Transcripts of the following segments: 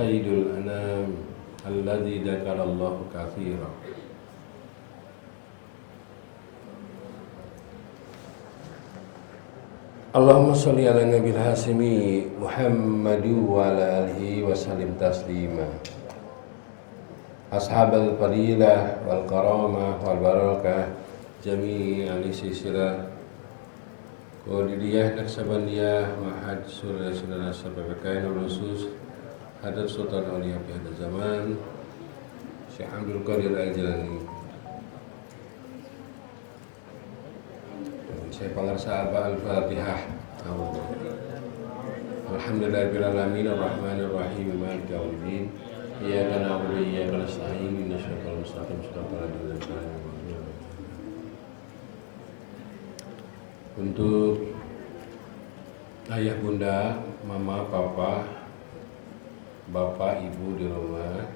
sayyidul anam alladzi dzakarallahu katsiran. Allahumma sholli ala nabiyil hasimi Muhammadu wa ala alihi wa sallim taslima. Ashabal fadilah wal karamah wal barakah jami'i ahli silsilah Qadiriyah Naksabandiyah Mahad Surya Sunnah Sabakain Nusus Hadrat Sultan Auliya fi hadzal zaman Syekh Abdul Qadir Al-Jilani. Saya pangarsa Al-Fatihah. Alhamdulillahirabbil alamin arrahmanir rahim maliki yaumiddin. Iyyaka na'budu wa iyyaka nasta'in ihdinas siratal mustaqim siratal ladzina an'amta 'alaihim. Untuk ayah bunda, mama, papa, bapak, ibu di rumah,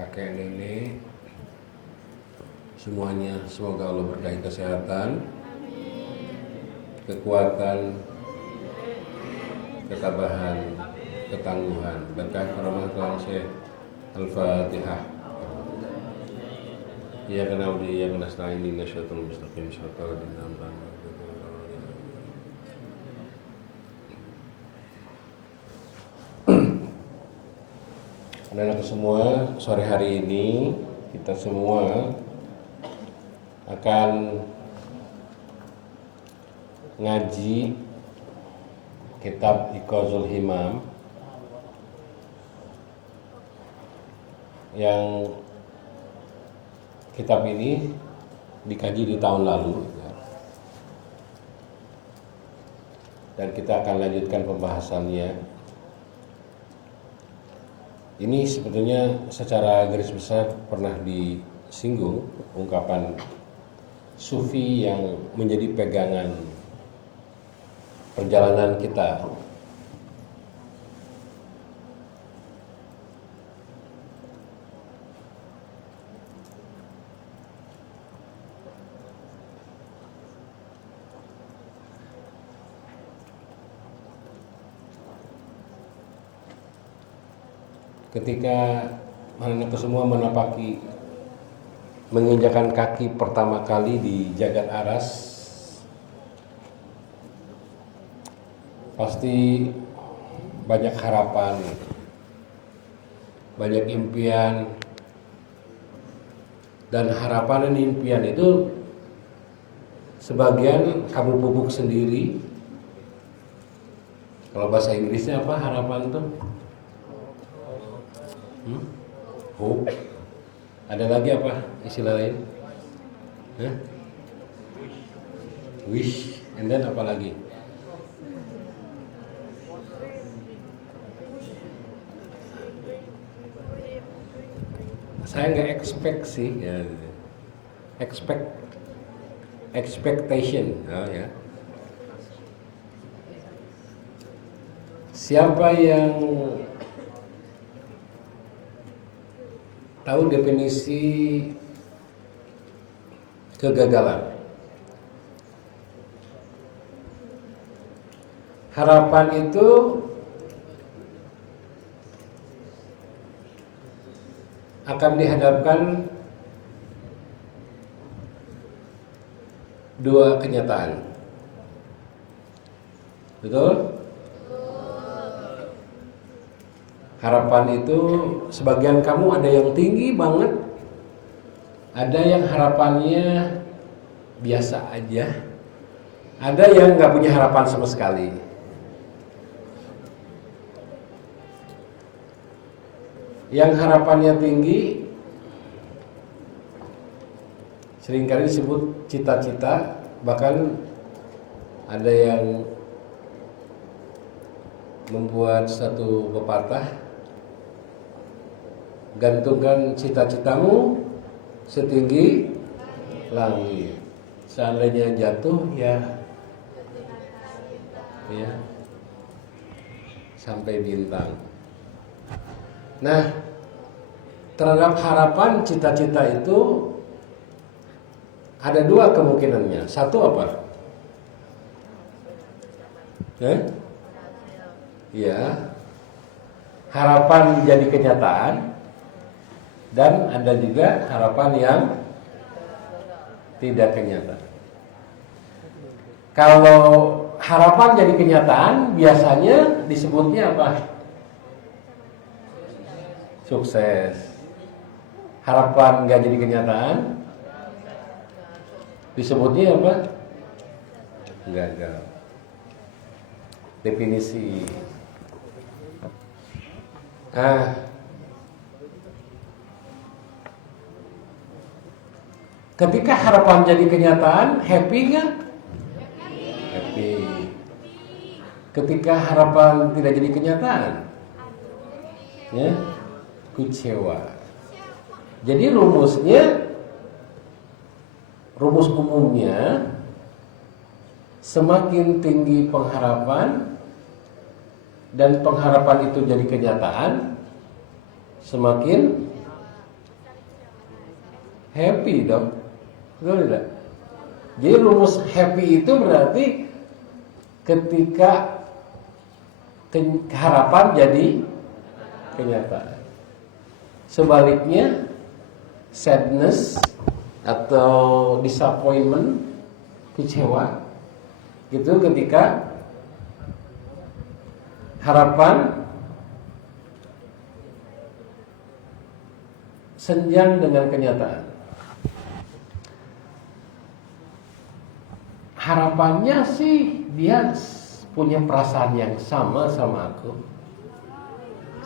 kakek, nenek, semuanya semoga Allah berkahi kesehatan, kekuatan, ketabahan, ketangguhan, berkah karamah Tuhan Syekh. Al-Fatihah. Iyyaka na'budu wa iyyaka nasta'in ihdinas siratal mustaqim siratal ladzina an'amta 'alaihim. Anak-anak semua, sore hari ini kita semua akan ngaji kitab Iqazul Himam yang kitab ini dikaji di tahun lalu dan kita akan lanjutkan pembahasannya. Ini sebetulnya secara garis besar pernah disinggung ungkapan sufi yang menjadi pegangan perjalanan kita. Ketika anak semua menapaki, menginjakan kaki pertama kali di jagat aras, pasti banyak harapan, banyak impian, dan harapan dan impian itu sebagian kamu pupuk sendiri. Kalau bahasa Inggrisnya apa harapan tuh? Hope. Ada lagi apa istilah lain? Wish. And then apa lagi? Saya nggak expect sih. Ya. Expectation. Oh, ya. Siapa yang tahu definisi kegagalan? Harapan itu akan dihadapkan dua kenyataan. Betul? Harapan itu sebagian kamu ada yang tinggi banget, ada yang harapannya biasa aja, ada yang nggak punya harapan sama sekali. Yang harapannya tinggi seringkali disebut cita-cita, bahkan ada yang membuat satu pepatah, gantungkan cita-citamu setinggi langit. Seandainya jatuh ya sampai bintang. Nah, terhadap harapan cita-cita itu ada dua kemungkinannya. Satu apa? Ya, harapan jadi kenyataan, dan ada juga harapan yang tidak kenyataan. Kalau harapan jadi kenyataan, biasanya disebutnya apa? Sukses. Harapan nggak jadi kenyataan, disebutnya apa? Gagal. Definisi. Ketika harapan jadi kenyataan, happy nggak? Happy. Ketika harapan tidak jadi kenyataan, ya, kecewa. Jadi rumus umumnya, semakin tinggi pengharapan dan pengharapan itu jadi kenyataan, semakin happy dong. Betul tidak? Jadi rumus happy itu berarti ketika harapan jadi kenyataan. Sebaliknya, sadness atau disappointment, kecewa, itu ketika harapan senjang dengan kenyataan. Harapannya sih dia punya perasaan yang sama aku.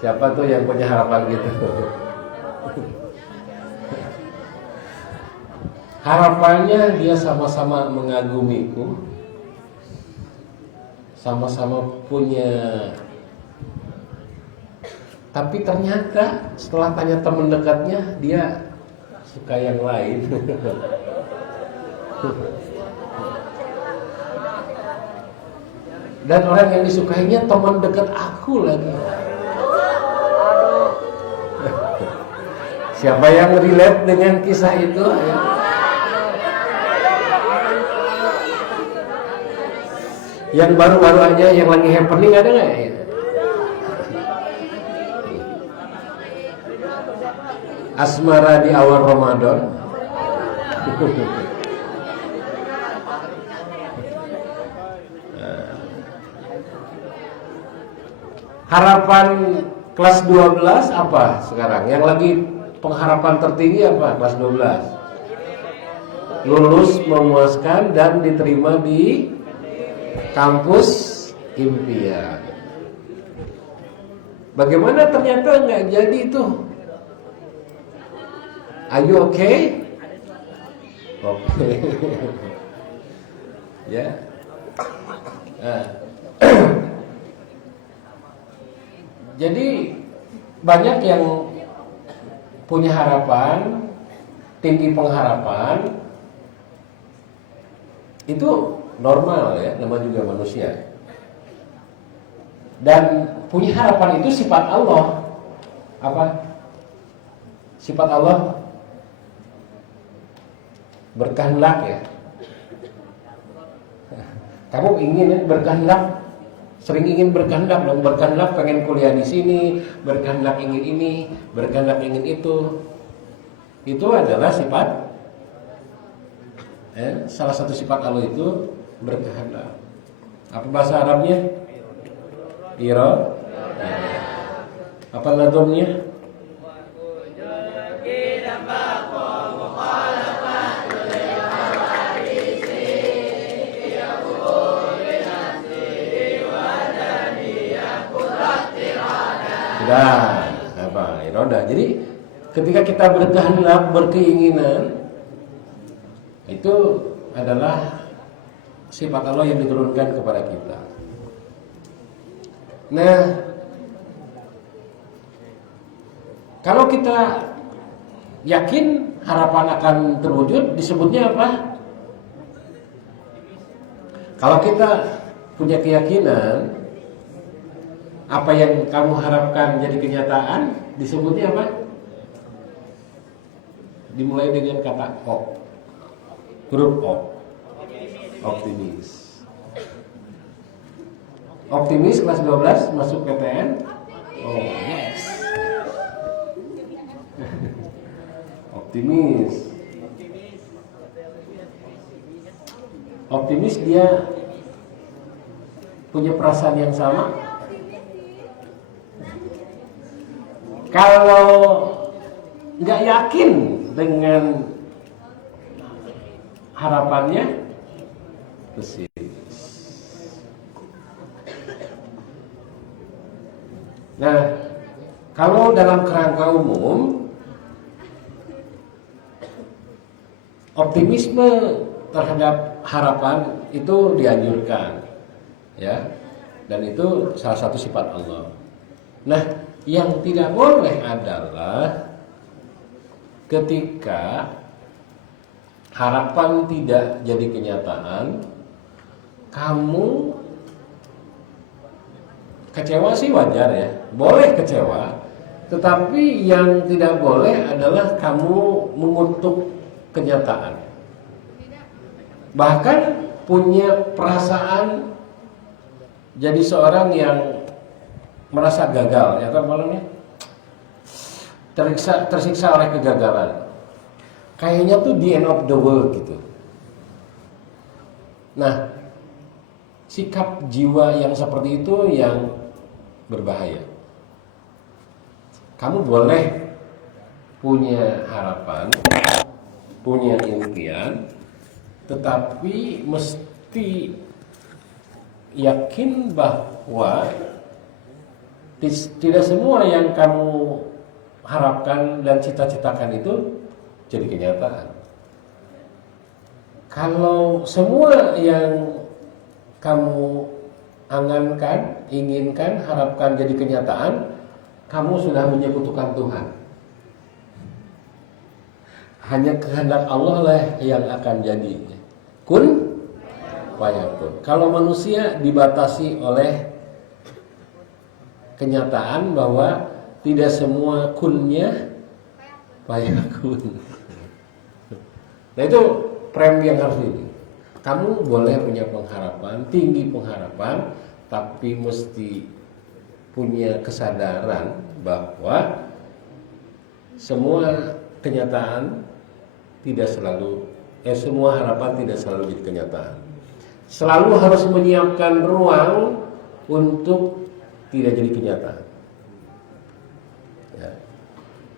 Siapa tuh yang punya harapan gitu? Harapannya dia sama-sama mengagumiku, sama-sama punya. Tapi ternyata setelah tanya teman dekatnya, dia suka yang lain. Dan orang yang disukainya teman dekat aku lagi. Siapa yang relate dengan kisah itu? Yang baru-baru aja, yang lagi happening ada nggak ya? Asmara di awal Ramadan. Harapan kelas 12 apa sekarang? Yang lagi pengharapan tertinggi apa kelas 12? Lulus memuaskan dan diterima di kampus impian. Bagaimana ternyata nggak jadi itu? Are you okay? Oke. Ya. Jadi banyak yang punya harapan, tinggi pengharapan, itu normal ya, nama juga manusia. Dan punya harapan itu sifat Allah. Apa? Sifat Allah berkehendak ya. Kamu ingin ya, berkehendak, sering ingin berkehendak dong, berkehendak pengen kuliah di sini, berkehendak ingin ini, berkehendak ingin itu. Itu adalah sifat, salah satu sifat Allah itu berkehendak. Apa bahasa Arabnya? Iro. Apa nadumnya? Apa? Iroda. Jadi ketika kita berkehendak, berkeinginan, itu adalah sifat Allah yang diturunkan kepada kita. Nah, kalau kita yakin harapan akan terwujud, disebutnya apa? Kalau kita punya keyakinan apa yang kamu harapkan jadi kenyataan, disebutnya apa? Dimulai dengan kata op, huruf op, optimis. Optimis kelas 12 masuk PTN. Oh, ya. Optimis. Optimis dia punya perasaan yang sama. Kalau nggak yakin dengan harapannya, pesimis. Nah, kalau dalam kerangka umum, optimisme terhadap harapan itu dianjurkan, ya, dan itu salah satu sifat Allah. Nah, yang tidak boleh adalah ketika harapan tidak jadi kenyataan, kamu kecewa sih wajar ya, boleh kecewa, tetapi yang tidak boleh adalah kamu mengutuk kenyataan. Bahkan punya perasaan jadi seorang yang merasa gagal, ya kan malamnya tersiksa oleh kegagalan. Kayaknya tuh the end of the world gitu. Nah, sikap jiwa yang seperti itu yang berbahaya. Kamu boleh punya harapan, punya impian, tetapi mesti yakin bahwa tidak semua yang kamu harapkan dan cita-citakan itu jadi kenyataan. Kalau semua yang kamu angankan, inginkan, harapkan jadi kenyataan, kamu sudah menyekutukan Tuhan. Hanya kehendak Allah lah yang akan jadi. Kun fayakun. Kalau manusia dibatasi oleh kenyataan bahwa tidak semua kunnya fayakun. Nah, itu frame yang harus ini. Kamu boleh punya pengharapan, tinggi pengharapan, tapi mesti punya kesadaran bahwa semua kenyataan tidak selalu, semua harapan tidak selalu jadi kenyataan. Selalu harus menyiapkan ruang untuk tidak jadi kenyataan. Ya.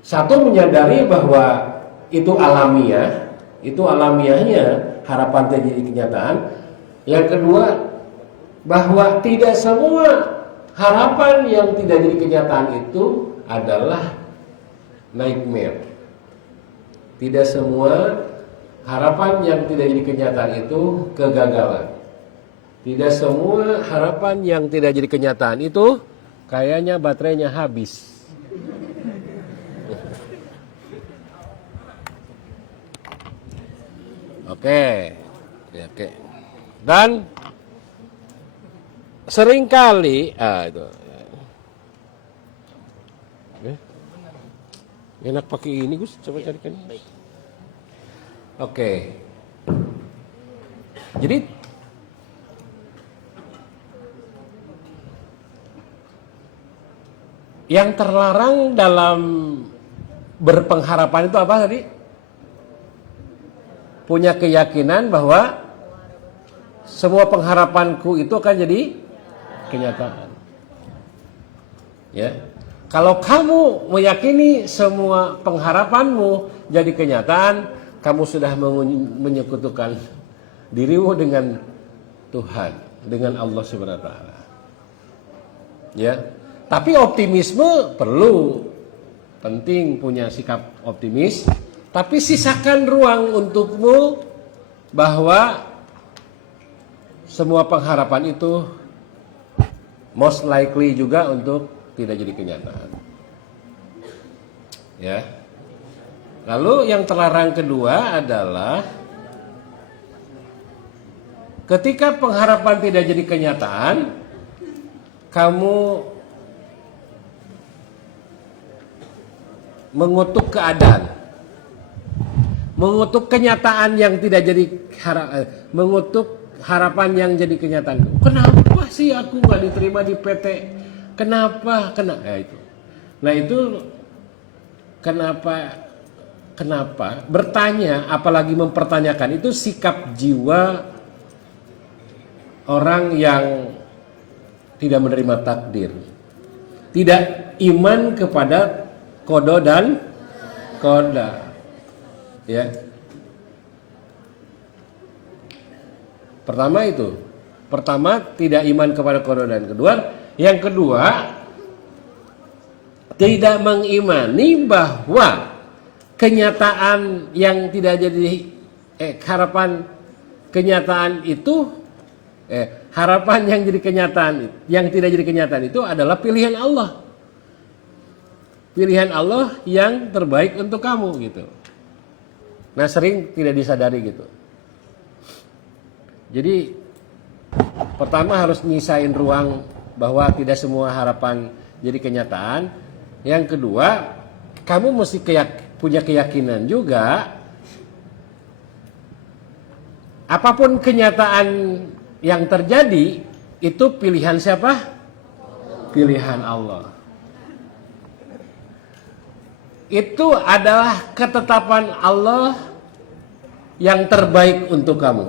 Satu, menyadari bahwa itu alamiah, itu alamiahnya harapan tidak jadi kenyataan. Yang kedua, bahwa tidak semua harapan yang tidak jadi kenyataan itu adalah nightmare. Tidak semua harapan yang tidak jadi kenyataan itu kegagalan. Tidak semua harapan yang tidak jadi kenyataan itu kayaknya baterainya habis. Oke. Dan seringkali itu. Enak pakai ini, Gus, coba carikan. Oke. Jadi yang terlarang dalam berpengharapan itu apa tadi? Punya keyakinan bahwa semua pengharapanku itu akan jadi kenyataan. Ya. Kalau kamu meyakini semua pengharapanmu jadi kenyataan, kamu sudah menyekutukan dirimu dengan Tuhan, dengan Allah Subhanahu wa taala. Ya. Tapi optimisme perlu, penting punya sikap optimis, tapi sisakan ruang untukmu bahwa semua pengharapan itu most likely juga untuk tidak jadi kenyataan. Ya. Lalu yang terlarang kedua adalah ketika pengharapan tidak jadi kenyataan, kamu mengutuk keadaan, mengutuk kenyataan yang tidak jadi mengutuk harapan yang jadi kenyataan. Kenapa sih aku nggak diterima di PT? Kenapa? Ya itu. Nah itu kenapa kenapa bertanya, apalagi mempertanyakan, itu sikap jiwa orang yang tidak menerima takdir, tidak iman kepada qada dan qadar, ya. Pertama tidak iman kepada qada dan qadar. Yang kedua, tidak mengimani bahwa kenyataan yang tidak jadi harapan kenyataan itu harapan yang jadi kenyataan, yang tidak jadi kenyataan itu adalah pilihan Allah. Pilihan Allah yang terbaik untuk kamu gitu. Nah, sering tidak disadari gitu. Jadi pertama harus nyisain ruang bahwa tidak semua harapan jadi kenyataan. Yang kedua, kamu mesti punya keyakinan juga apapun kenyataan yang terjadi itu pilihan siapa? Pilihan Allah. Itu adalah ketetapan Allah yang terbaik untuk kamu.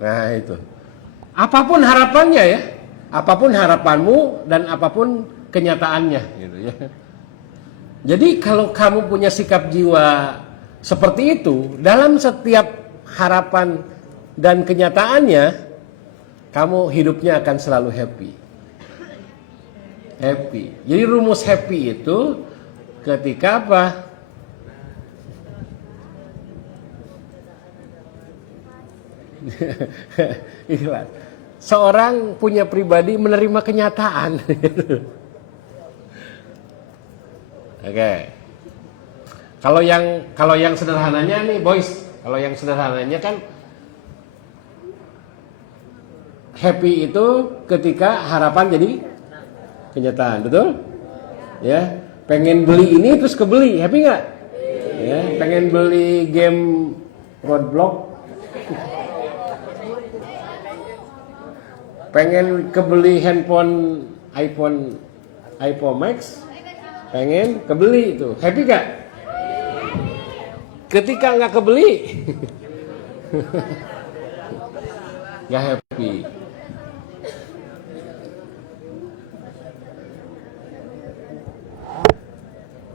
Nah, itu. Apapun harapannya ya, apapun harapanmu dan apapun kenyataannya gitu ya. Jadi kalau kamu punya sikap jiwa seperti itu, dalam setiap harapan dan kenyataannya, kamu hidupnya akan selalu happy. Happy. Jadi rumus happy itu ketika apa? Ikhlas. Seorang punya pribadi menerima kenyataan. Oke. Kalau yang sederhananya nih, boys, kalau yang sederhananya kan happy itu ketika harapan jadi kenyataan, betul? Ya, pengen beli ini terus kebeli, happy nggak? Ya, pengen beli game Roblox, pengen kebeli handphone iPhone Max, pengen kebeli itu, happy nggak? Ketika nggak kebeli, nggak happy.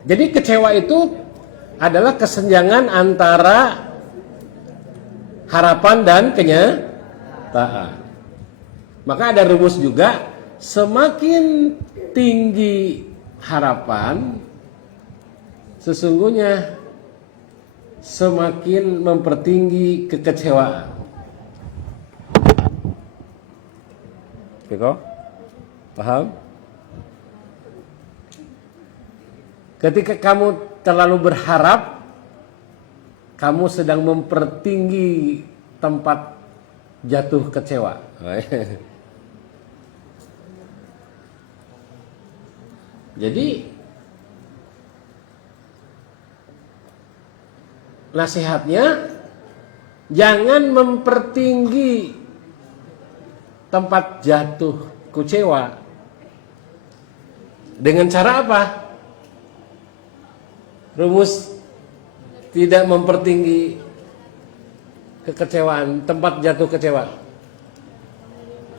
Jadi kecewa itu adalah kesenjangan antara harapan dan kenyataan. Maka ada rumus juga, semakin tinggi harapan, sesungguhnya semakin mempertinggi kekecewaan. Oke, paham? Ketika kamu terlalu berharap, kamu sedang mempertinggi tempat jatuh kecewa. Jadi nasihatnya, jangan mempertinggi tempat jatuh kecewa. Dengan cara apa? Rumus tidak mempertinggi kekecewaan, tempat jatuh kecewa,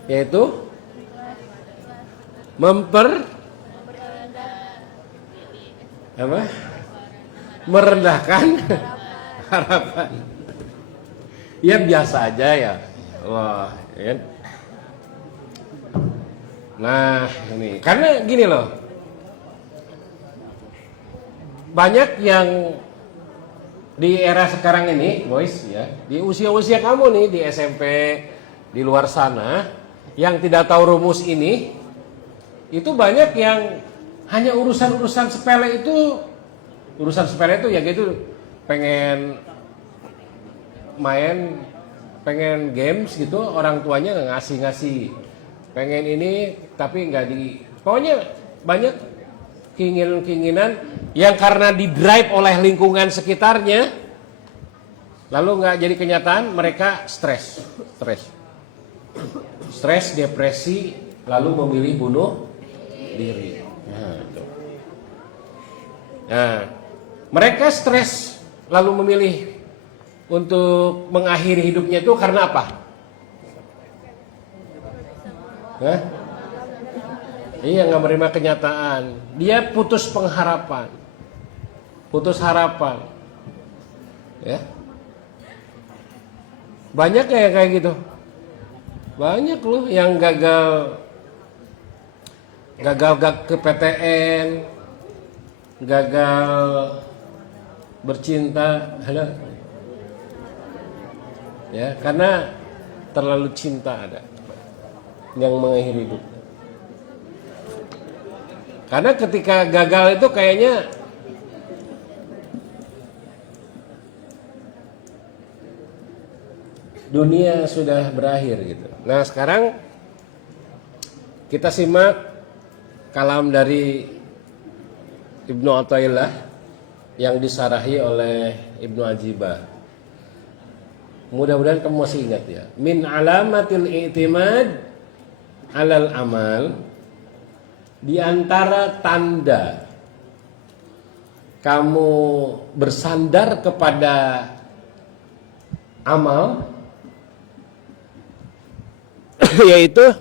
yaitu merendahkan harapan. Ya biasa aja ya. Wah, ya. Nah, ini karena gini loh. Banyak yang di era sekarang ini, boys ya, di usia-usia kamu nih, di SMP, di luar sana, yang tidak tahu rumus ini, itu banyak yang hanya urusan-urusan sepele itu, ya gitu, pengen main, pengen games gitu, orang tuanya nggak ngasih, pengen ini, tapi nggak di, pokoknya banyak keinginan yang karena di drive oleh lingkungan sekitarnya, lalu nggak jadi kenyataan, mereka stres, depresi, lalu memilih bunuh diri. Nah, Mereka stres lalu memilih untuk mengakhiri hidupnya itu karena apa? Hah? Iya, nggak menerima kenyataan. Dia putus pengharapan, putus harapan. Ya, banyak ya kayak gitu. Banyak loh yang gagal ke PTN, gagal bercinta, ya karena terlalu cinta ada yang mengakhiri hidup. Karena ketika gagal itu kayaknya dunia sudah berakhir gitu. Nah sekarang kita simak kalam dari Ibnu Athaillah yang disarahi oleh Ibnu Ajibah. Mudah-mudahan kamu masih ingat ya. Min alamatil i'timad alal amal, di antara tanda kamu bersandar kepada amal yaitu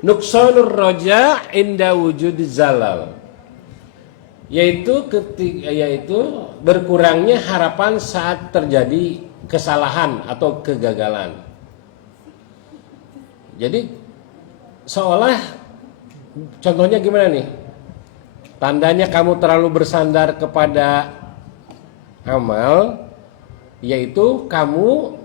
nuqsanur raja inda wujud zalal, yaitu berkurangnya harapan saat terjadi kesalahan atau kegagalan. Jadi seolah, contohnya gimana nih? Tandanya kamu terlalu bersandar kepada amal, yaitu kamu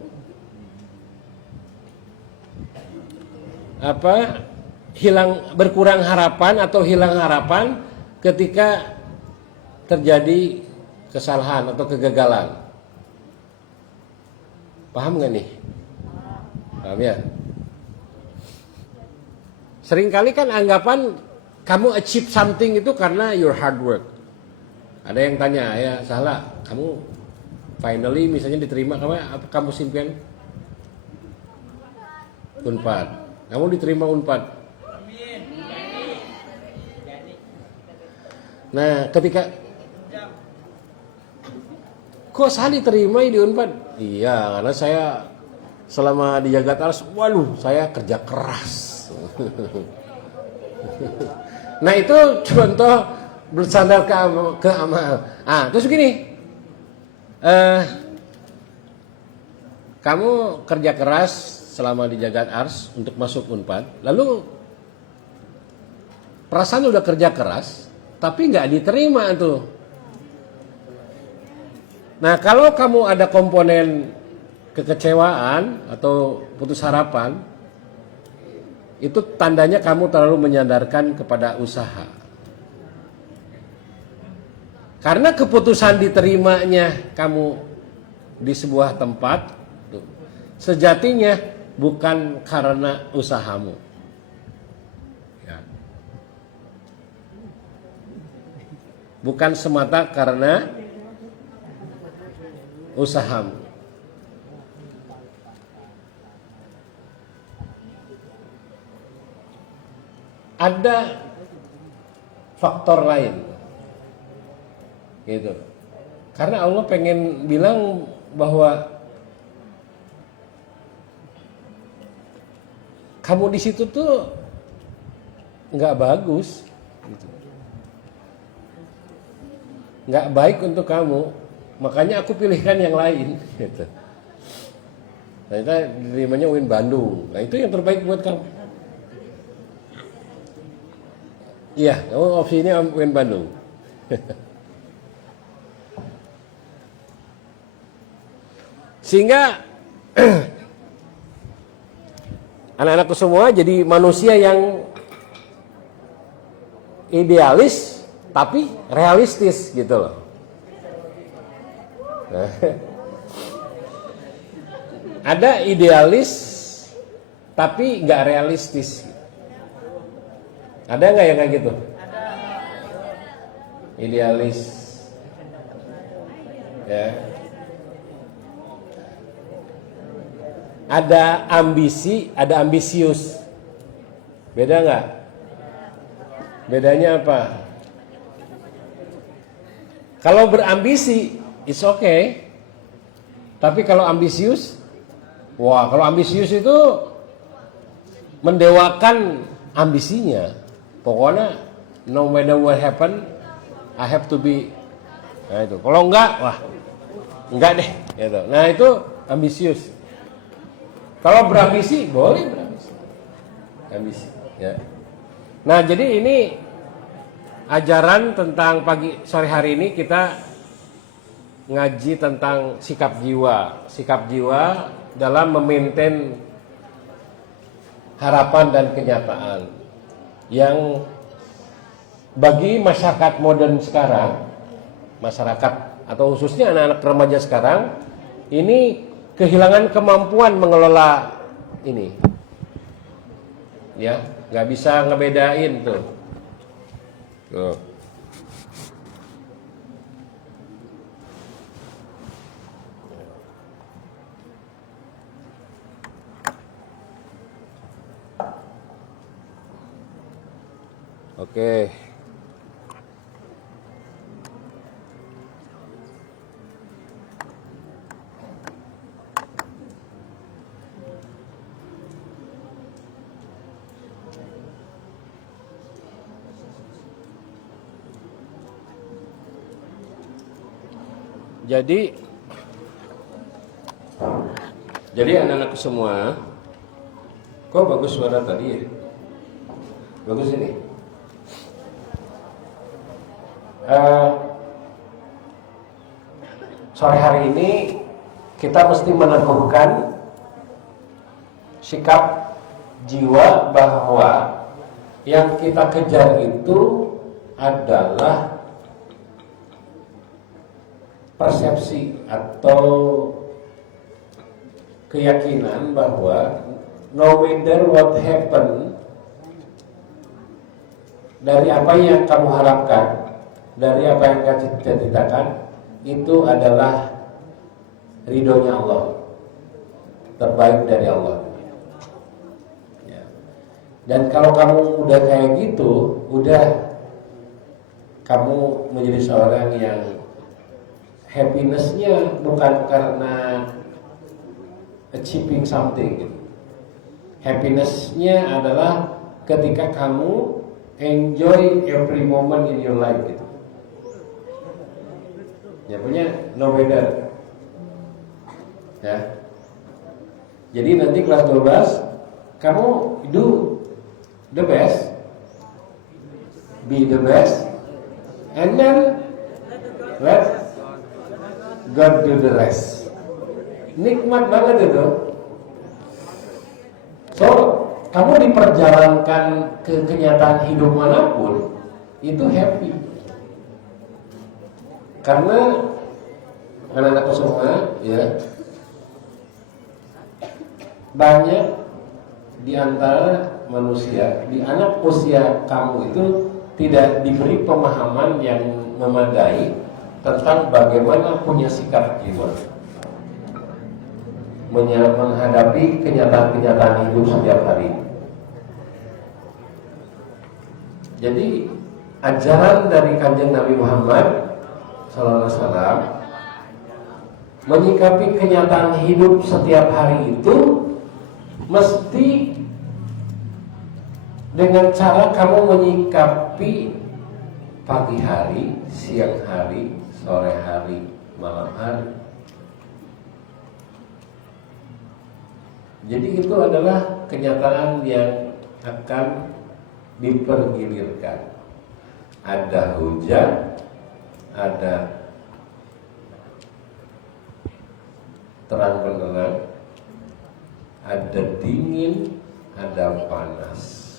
berkurang harapan atau hilang harapan ketika terjadi kesalahan atau kegagalan. Paham nggak nih? Paham ya? Seringkali kan anggapan kamu achieve something itu karena your hard work. Ada yang tanya, ya salah, kamu finally misalnya diterima, apa kamu simpen? Unpad. Kamu diterima Unpad. Nah, ketika kok saya diterima di Unpad? Iya, karena saya selama di Jagat Ars, saya kerja keras. Nah, itu contoh bersandar ke amal. Terus gini, kamu kerja keras selama di Jagat Ars untuk masuk Unpad, lalu perasaan udah kerja keras, tapi nggak diterima tuh. Nah, kalau kamu ada komponen kekecewaan atau putus harapan, itu tandanya kamu terlalu menyandarkan kepada usaha. Karena keputusan diterimanya kamu di sebuah tempat, sejatinya bukan karena usahamu. Ya. Bukan semata karena usahamu. Ada faktor lain, gitu. Karena Allah pengen bilang bahwa kamu di situ tuh nggak bagus, gitu. Nggak baik untuk kamu, makanya aku pilihkan yang lain, gitu. Ternyata diterimanya UIN Bandung, nah itu yang terbaik buat kamu. Iya, kamu opsinya UIN Bandung. Sehingga anak-anakku semua jadi manusia yang idealis tapi realistis gitu loh. Ada idealis tapi nggak realistis. Ada nggak yang kayak gitu? Idealis, ya. Ada ambisi, ada ambisius. Beda nggak? Bedanya apa? Kalau berambisi, it's okay. Tapi kalau ambisius, wah, kalau ambisius itu mendewakan ambisinya. Pokoknya no matter what happen, I have to be. Nah itu. Kalau enggak, wah, enggak deh. Gitu. Nah itu ambisius. Kalau berambisi, boleh berambisi. Ambisi. Ya. Nah jadi ini ajaran tentang sore hari ini kita ngaji tentang sikap jiwa dalam memaintain harapan dan kenyataan yang bagi masyarakat modern sekarang, masyarakat atau khususnya anak-anak remaja sekarang ini kehilangan kemampuan mengelola ini, ya nggak bisa ngebedain tuh. Oke. Jadi anak-anakku semua, kok bagus suara tadi ya? Bagus ini. Sore hari ini kita mesti meneguhkan sikap jiwa bahwa yang kita kejar itu adalah persepsi atau keyakinan bahwa no matter what happen, dari apa yang kamu harapkan, dari apa yang kamu cita-citakan, itu adalah ridhonya Allah, terbaik dari Allah. Ya. Dan kalau kamu udah kayak gitu, udah kamu menjadi seorang yang happiness-nya bukan karena achieving something. Happiness-nya adalah ketika kamu enjoy every moment in your life gitu. Ya punya no matter. Ya. Jadi nanti kelas 12 kamu do the best, be the best, and then let God do the rest. Nikmat banget itu. So, kamu diperjalankan ke kenyataan hidup manapun, itu happy. Karena anak-anakku semua, ya, banyak di antara manusia, di anak usia kamu itu tidak diberi pemahaman yang memadai tentang bagaimana punya sikap jiwa menghadapi kenyataan-kenyataan hidup setiap hari. Jadi ajaran dari Kanjeng Nabi Muhammad SAW menyikapi kenyataan hidup setiap hari itu mesti dengan cara kamu menyikapi pagi hari, siang hari, sore hari, malam hari. Jadi itu adalah kenyataan yang akan dipergilirkan. Ada hujan, ada terang benderang, ada dingin, ada panas.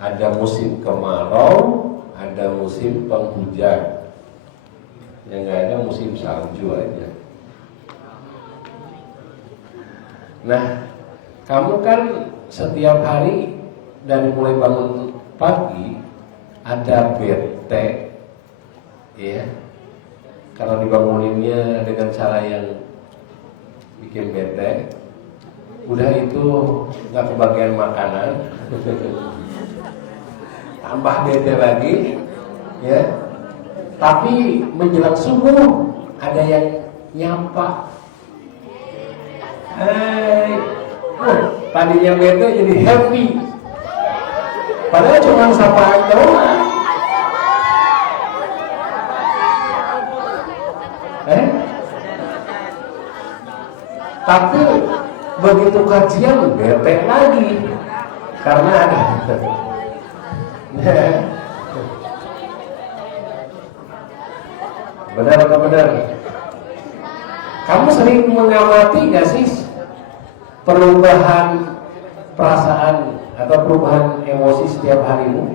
Ada musim kemarau, ada musim penghujan. Yang nggak ada musim salju aja. Nah, kamu kan setiap hari dari mulai bangun pagi ada bete, ya, karena dibanguninnya dengan cara yang bikin bete. Udah itu nggak kebagian makanan, tambah bete lagi, ya. Tapi menjelang subuh ada yang nyapa. Hai, tadinya bete jadi happy. Padahal cuma sapaan doang. Tapi begitu kajian bete lagi karena ada. Benar atau benar? Kamu sering mengamati gak sih perubahan perasaan atau perubahan emosi setiap harimu?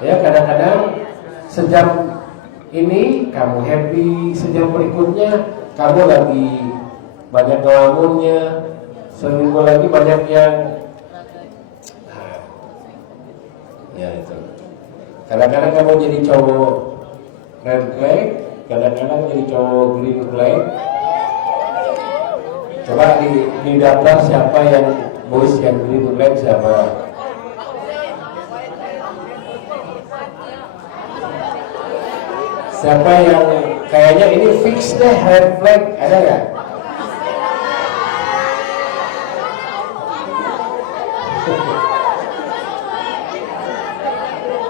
Ya kadang-kadang sejam ini kamu happy, sejam berikutnya kamu lagi banyak ngelamunnya, seminggu lagi banyak yang ya itu. Kadang-kadang kamu jadi cowok red flag, kadang-kadang jadi cowok green flag. Coba di daftar siapa yang boys yang green flag siapa? Siapa yang kayaknya ini fix deh red flag, ada nggak?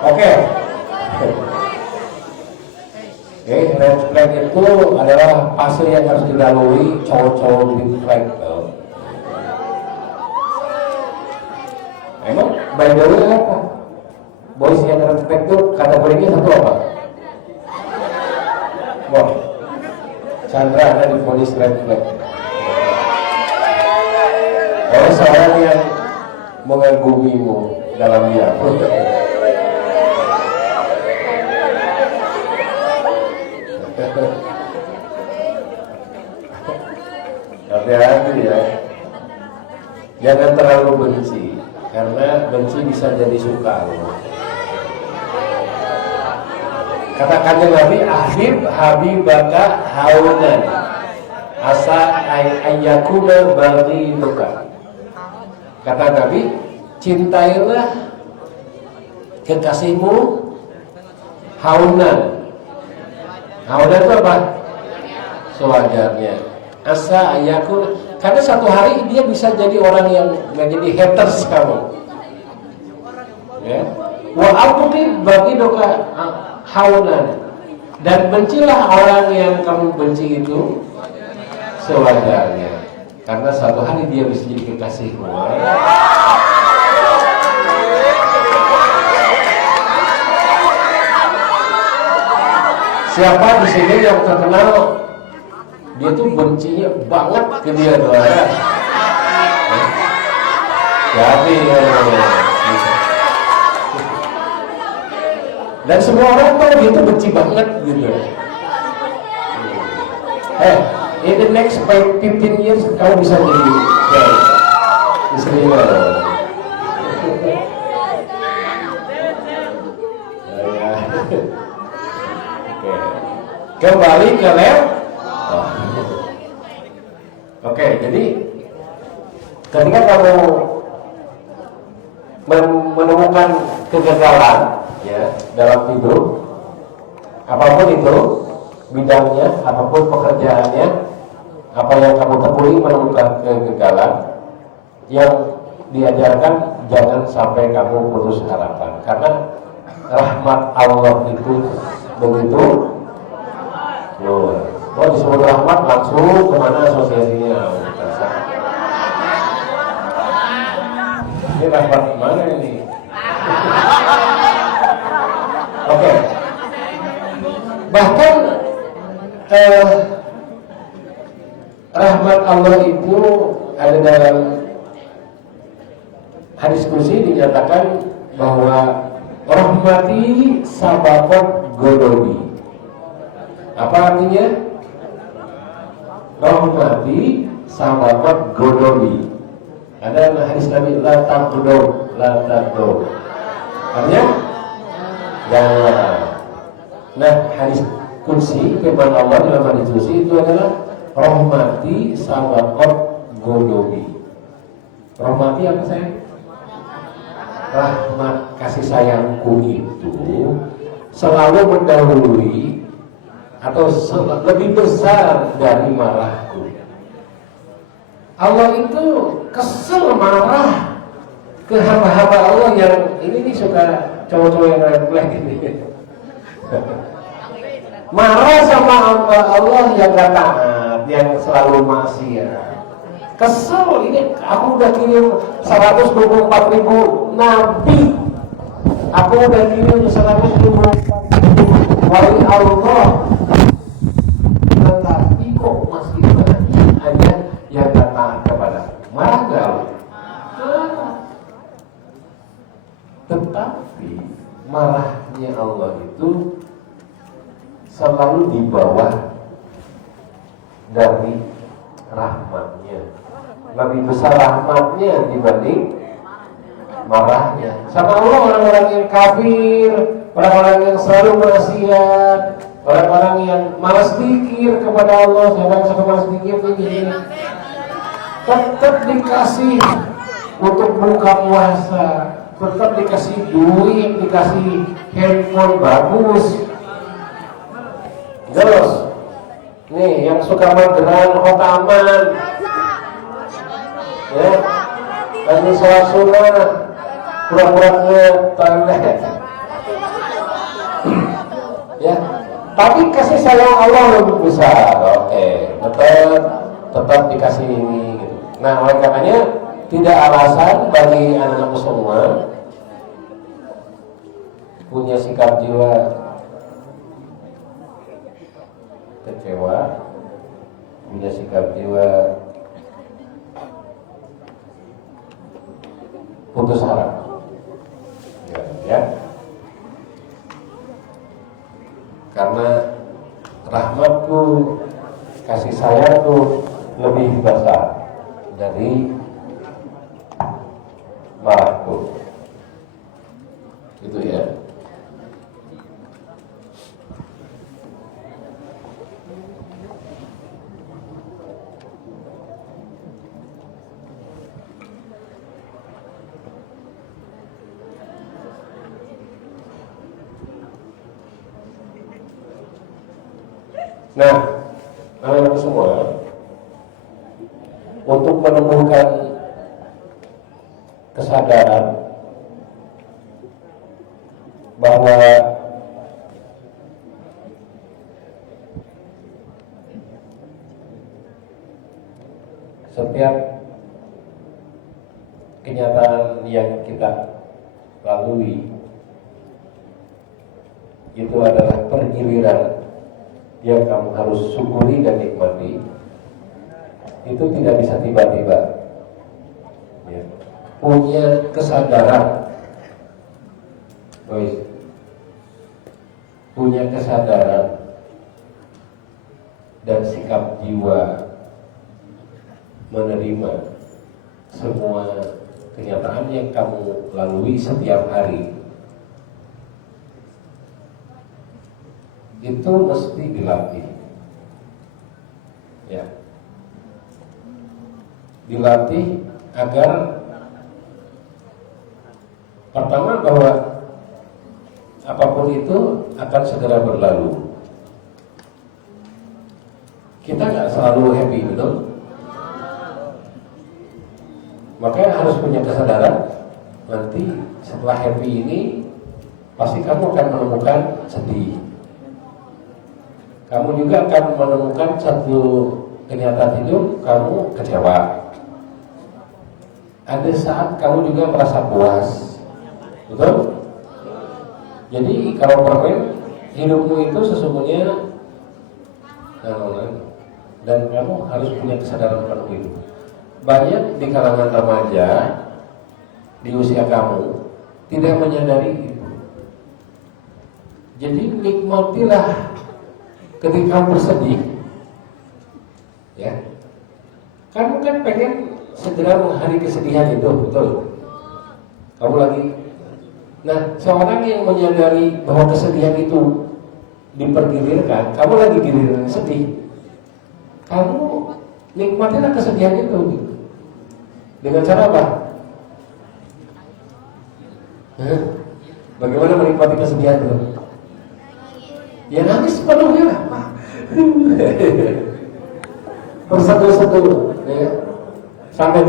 Oke, red flag itu adalah fase yang harus dilalui cowok-cowok green flag. Emang by the way apa? Boys yang red flag itu kategorinya satu apa? Wah, Chandra ada di polis red flag oleh seorang yang mengagumimu dalam dia. Hati-hati ya, jangan terlalu benci, karena benci bisa jadi suka. Katakannya Nabi, ahib habibaka haunan asa ayyakuna baghiduka. Kata Nabi, cintailah kekasihmu haunan. Haunan itu apa? Sewajarnya. Asa ayyakuna, karena satu hari dia bisa jadi orang yang menjadi haters kamu. Ya. Wa abghid baghiduka haunan, dan bencilah orang yang kamu benci itu sewajarnya, karena suatu hari dia bisa jadi kekasihmu. Siapa di sini yang terkenal dia tuh bencinya banget ke dia tuh ada? Jadi dan semua orang tahu dia tuh benci banget gitu. In the next 15 years kamu bisa jadi istrinya. Kembali ke Oke, jadi ketika kamu menemukan kegagalan ya dalam hidup, apapun itu bidangnya, apapun pekerjaannya, apa yang kamu tekuni, menemukan kegagalan, yang diajarkan jangan sampai kamu putus harapan, karena rahmat Allah itu begitu luar. Oh, disebut rahmat langsung kemana asosiasinya? Ini rahmat mana ini? Oke. Bahkan rahmat Allah itu ada dalam hadis kursi, dinyatakan bahwa rahmati sabaqat godobi. Apa artinya? Rahmati sabaqat godobi. Ada hadis Nabi, la taqdob, la taqdob. Artinya jangan. Nah, hadis kursi firman Allah dalam hadis kursi itu adalah rahmati sabaqat godobi. Rahmati apa saya? Rahmat kasih sayangku itu selalu mendahului atau lebih besar dari marahku. Allah itu kesel marah ke hamba-hamba Allah yang ini nih suka cowok-cowok yang refleks ini. Marah sama hamba Allah yang gak taat, yang selalu maksiat. Kesel, ini aku udah kirim 124.000 nabi. Aku udah kirim 124.000 wali Allah. Tetapi kok masih banyak aja yang gak taat kepada. Marah gak Allah? Tetapi marahnya Allah itu selalu di bawah dari rahmatnya. Lebih besar rahmatnya dibanding marahnya. Sama Allah orang-orang yang kafir, orang-orang yang selalu maksiat, orang-orang yang malas zikir kepada Allah, sedang suka malas zikir ini tetap dikasih untuk buka puasa, tetap dikasih duit, dikasih handphone bagus. Terus, nih yang suka mageran, khotaman, ya, lagi sholat sunnah, pura-puranya toilet, ya. Tapi kasih sayang Allah lebih besar, oke, tetap dikasih ini. Gitu. Nah, oleh karenanya tidak alasan bagi anak-anak semua punya sikap jiwa kecewa, punya sikap jiwa putus harap, ya. Karena rahmatku, kasih sayangku lebih besar dari marahku, gitu ya. Nah, anak-anak semua, untuk menemukan kesadaran bahwa setiap kenyataan yang kita lalui itu adalah pergiliran yang kamu harus syukuri dan nikmati, itu tidak bisa tiba-tiba, ya. Punya kesadaran, guys, punya kesadaran dan sikap jiwa menerima semua kenyataan yang kamu lalui setiap hari. Itu mesti dilatih, ya, dilatih agar pertama bahwa apapun itu akan segera berlalu. Kita nggak selalu happy, betul? Makanya harus punya kesadaran. Nanti setelah happy ini pasti kamu akan menemukan sedih. Kamu juga akan menemukan satu kenyataan hidup, kamu kecewa. Ada saat kamu juga merasa puas, betul? Jadi kalau keren, hidupmu itu sesungguhnya dan kamu harus punya kesadaran penuh itu. Banyak di kalangan remaja di usia kamu tidak menyadari itu. Jadi nikmatilah ketika kamu bersedih, ya, kamu kan pengen segera menghari kesedihan itu, betul? Kamu lagi, nah, seorang yang menyadari bahwa kesedihan itu dipergilirkan, kamu lagi giliran sedih, kamu nikmatilah kesedihan itu, dengan cara apa? Bagaimana menikmati kesedihan itu? Ya nangis sepenuhnya lah, Pak. Terseduh-seduh, ya. Sampai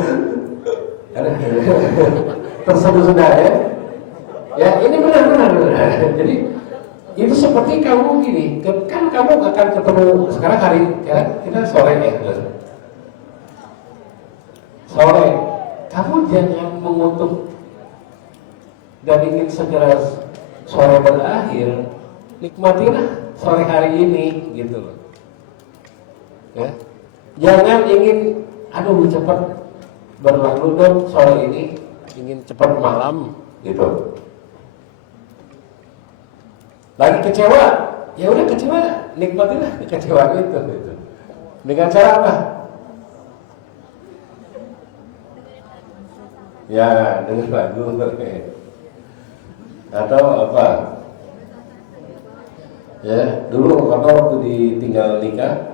terseduh-seduh ya. Ya ini benar. Jadi itu seperti kamu gini, kan kamu akan ketemu sekarang hari ya, kita sore ya. Sore, kamu jangan mengutuk dan ingin segera sore berakhir. Nikmatilah sore hari ini, gitu loh. Ya. Jangan ingin, aduh cepat berlalu dong sore ini, ingin cepat malam, gitu. Lagi kecewa, ya udah kecewa, nikmatilah kekecewaan itu, gitu. Dengan cara apa? Ya, dengan lagu, atau apa? Ya, dulu waktu ditinggal nikah,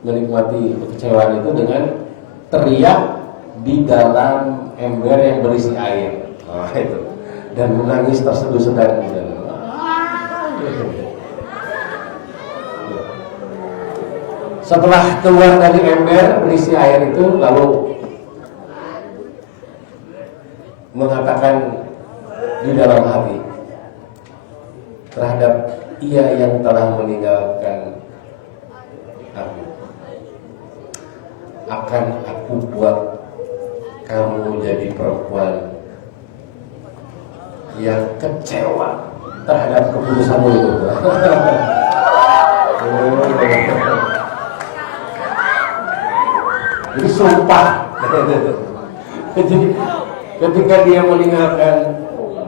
menikmati kekecewaan itu dengan teriak di dalam ember yang berisi air, itu, dan menangis terseduh-seduh. Setelah keluar dari ember berisi air itu, lalu mengatakan di dalam hati terhadap ia yang telah meninggalkan aku, akan aku buat kamu jadi perempuan yang kecewa terhadap keputusanmu itu. Jadi sumpah. Jadi ketika dia meninggalkanku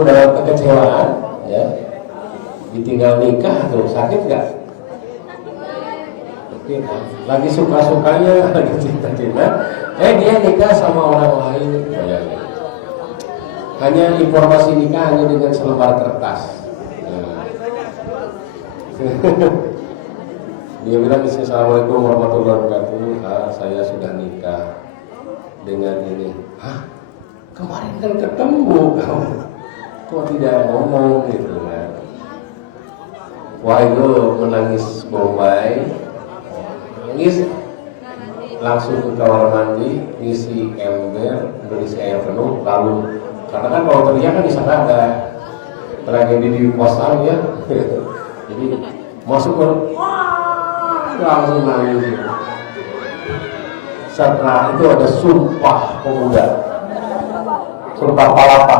dalam kekecewaan, ya, ditinggal nikah tuh sakit nggak? Lagi suka-sukanya, lagi cinta-cinta, dia nikah sama orang lain. Hanya informasi nikah hanya dengan selembar kertas. Dia bilang, assalamualaikum warahmatullahi wabarakatuh. Saya sudah nikah dengan ini. Hah? Kemarin kan ketemu kamu, kok tidak ngomong gitu kan? Wah, itu menangis bombay, nangis, langsung ke kamar mandi, ngisi ember berisi air penuh, lalu karena kan kalau teriak kan di sana ada tragedi di kosan ya, jadi masuk ke langsung nangis. Setelah itu ada sumpah pemuda, sumpah palapa.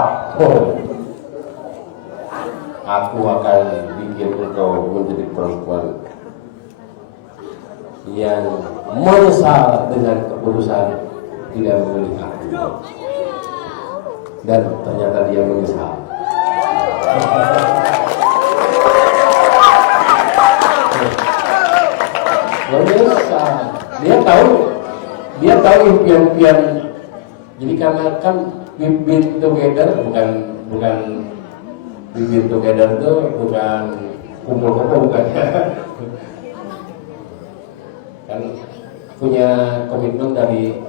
Aku akan bikin engkau menjadi perempuan yang menyesal dengan keputusan tidak memilih aku. Dan ternyata dia menyesal. Menyesal. Dia tahu impian-impian. Jadi karena kan bibit together bukan bibit together itu bukan kumpul-kumpul, bukan. Kan punya komitmen dari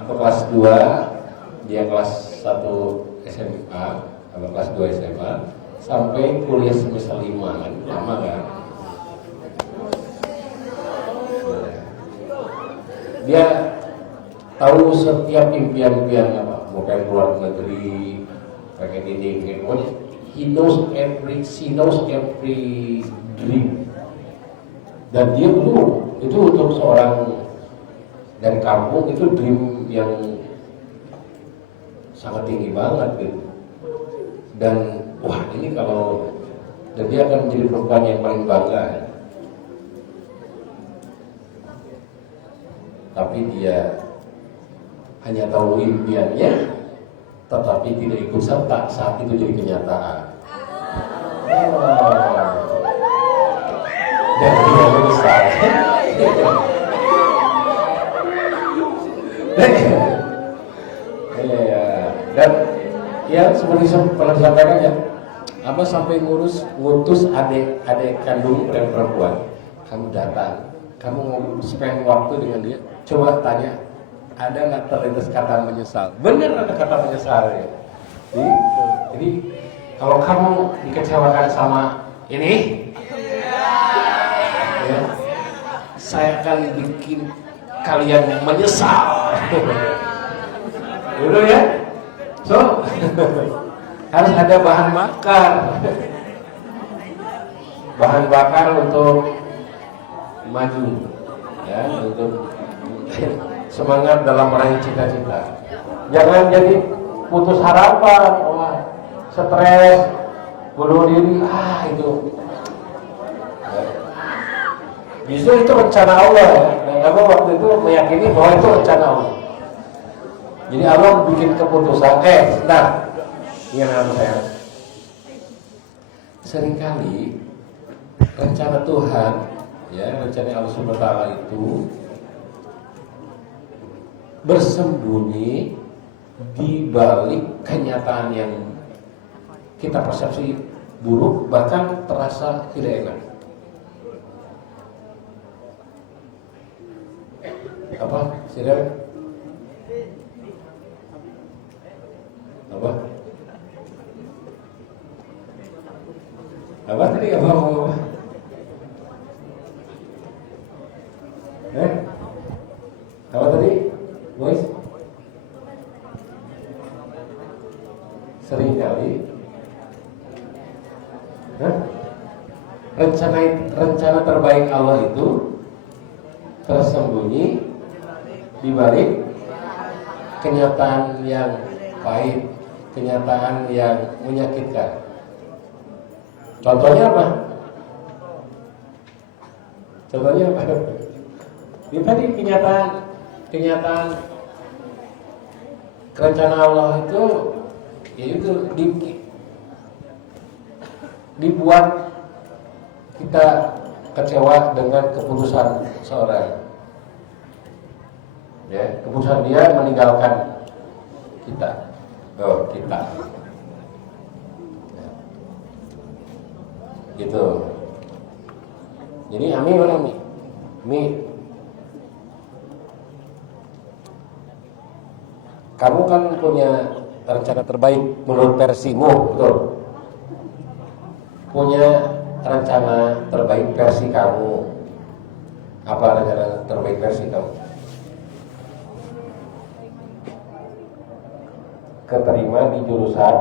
kelas 2, dia kelas 1 SMA atau kelas 2 SMA sampai kuliah semester 5 kan, lama kan. Dia tahu setiap impian-impian apa, mau pengen keluar negeri, pengen ini, pengen she knows every dream. Dan dia dulu itu untuk seorang dari kampung itu dream yang sangat tinggi banget gitu. Dan wah ini kalau dan dia akan menjadi perempuan yang paling bangga. Tapi dia hanya tahu impiannya, tetapi tidak ikut serta saat itu jadi kenyataan. Dan dia menyesal. Dan ya seperti pernah disampaikan ya, Abah sampai ngutus adik kandung yang perempuan. Kamu datang, kamu mau spend waktu dengan dia, coba tanya, ada nggak terlintas kata menyesal? Bener ada kata menyesal ya. Jadi kalau kamu dikecewakan sama ini, ya, saya akan bikin kalian menyesal. Dulu ya. So harus ada bahan bakar. Bahan bakar untuk maju, ya, untuk semangat dalam meraih cita-cita. Jangan jadi putus harapan, wah, stres, bunuh diri, itu. Justru itu rencana Allah, ya. Dan kamu waktu itu meyakini bahwa itu rencana Allah. Jadi Allah bikin keputusan, sebentar, ingat saya. Seringkali rencana Tuhan, ya, rencana Allah Subhanahu wa Ta'ala itu bersembunyi di balik kenyataan yang kita persepsi buruk, bahkan terasa tidak enak. Apa? Siapa? Apa? Apa tadi? Apa? Apa tadi? Boys? Seringkali rencana terbaik Allah itu tersembunyi di balik kenyataan yang pahit, kenyataan yang menyakitkan. Contohnya apa? Contohnya apa? Ini tadi kenyataan rencana Allah itu, yaitu dibuat kita kecewa dengan keputusan seorang, ya, keputusan dia meninggalkan kita, kita, ya. Gitu. Jadi Ami mana Mi? Mi, kamu kan punya rencana terbaik menurut versimu, betul? Punya rencana terbaik versi kamu. Apa rencana terbaik versi kamu? Keterima di jurusan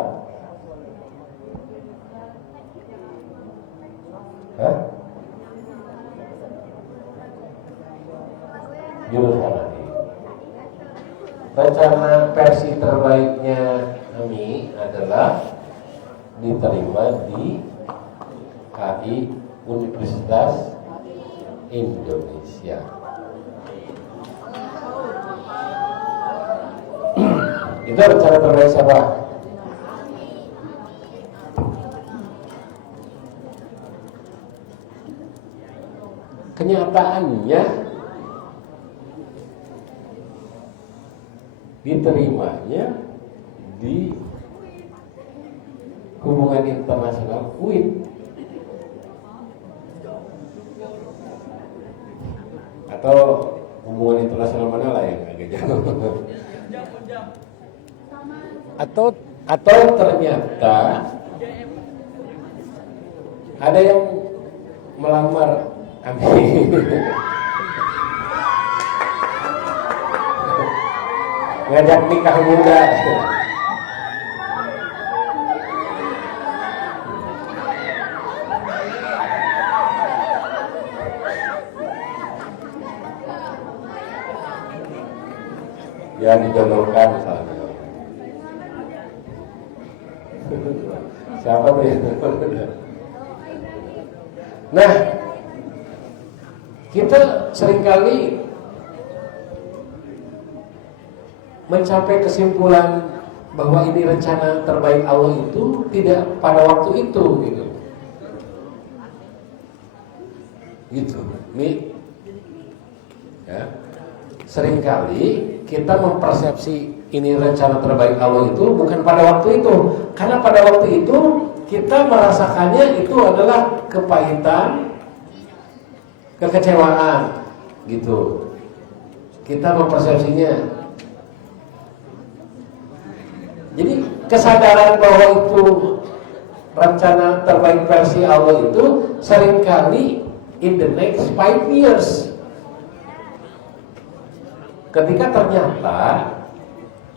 jurusan nanti. Rencana versi terbaiknya Ami adalah diterima di HI Universitas Indonesia. Itu rencana terbaik siapa? Kenyataannya diterimanya di hubungan internasional UIN atau hubungan internasional mana lah yang agak jauh. Atau ternyata ada yang melamar Ami. Ngajak nikah muda. Ya dijodohkan misalnya. Siapa tuh ya? Nah, kita seringkali mencapai kesimpulan bahwa ini rencana terbaik Allah itu tidak pada waktu itu, gitu. Gitu, Mi. Ya. Seringkali kita mempersepsi ini rencana terbaik Allah itu bukan pada waktu itu, karena pada waktu itu kita merasakannya itu adalah kepahitan, kekecewaan, gitu. Kita mempersepsinya. Jadi kesadaran bahwa itu rencana terbaik versi Allah itu seringkali in the next 5 years. Ketika ternyata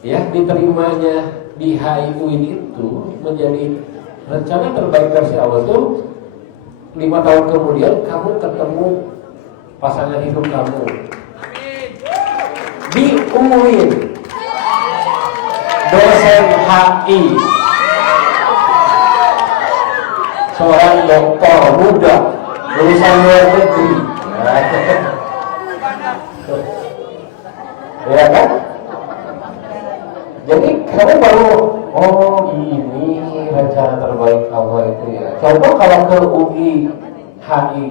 ya diterimanya di HIUIN itu menjadi rencana terbaik versi Allah itu 5 tahun kemudian kamu ketemu pasangan hidup kamu di UIN, dosen HI, seorang doktor muda lulusan luar negeri, ya kan? Jadi kamu baru, oh ini rencana terbaik Allah itu ya. Coba kalau ke UI HI,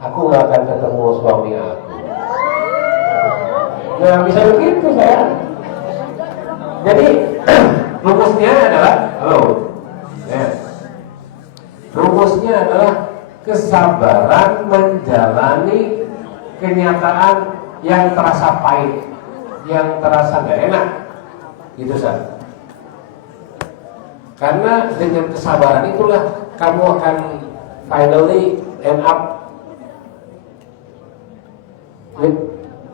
aku nggak akan ketemu suami aku. Nggak bisa begitu saya. Jadi rumusnya adalah, rumusnya adalah kesabaran menjalani kenyataan yang terasa pahit, yang terasa nggak enak. Itu saja. Karena dengan kesabaran itulah kamu akan finally end up with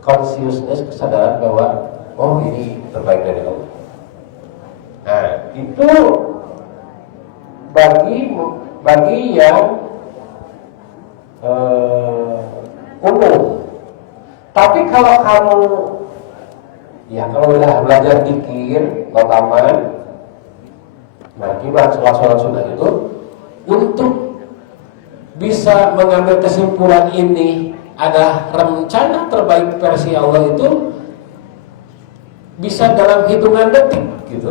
consciousness, kesadaran bahwa oh ini terbaik dari Allah. Nah itu bagi yang umum. Tapi kalau kamu kalau udah belajar zikir, taman, nah kibat sholat sunnah itu untuk bisa mengambil kesimpulan ini ada rencana terbaik versi Allah itu bisa dalam hitungan detik gitu.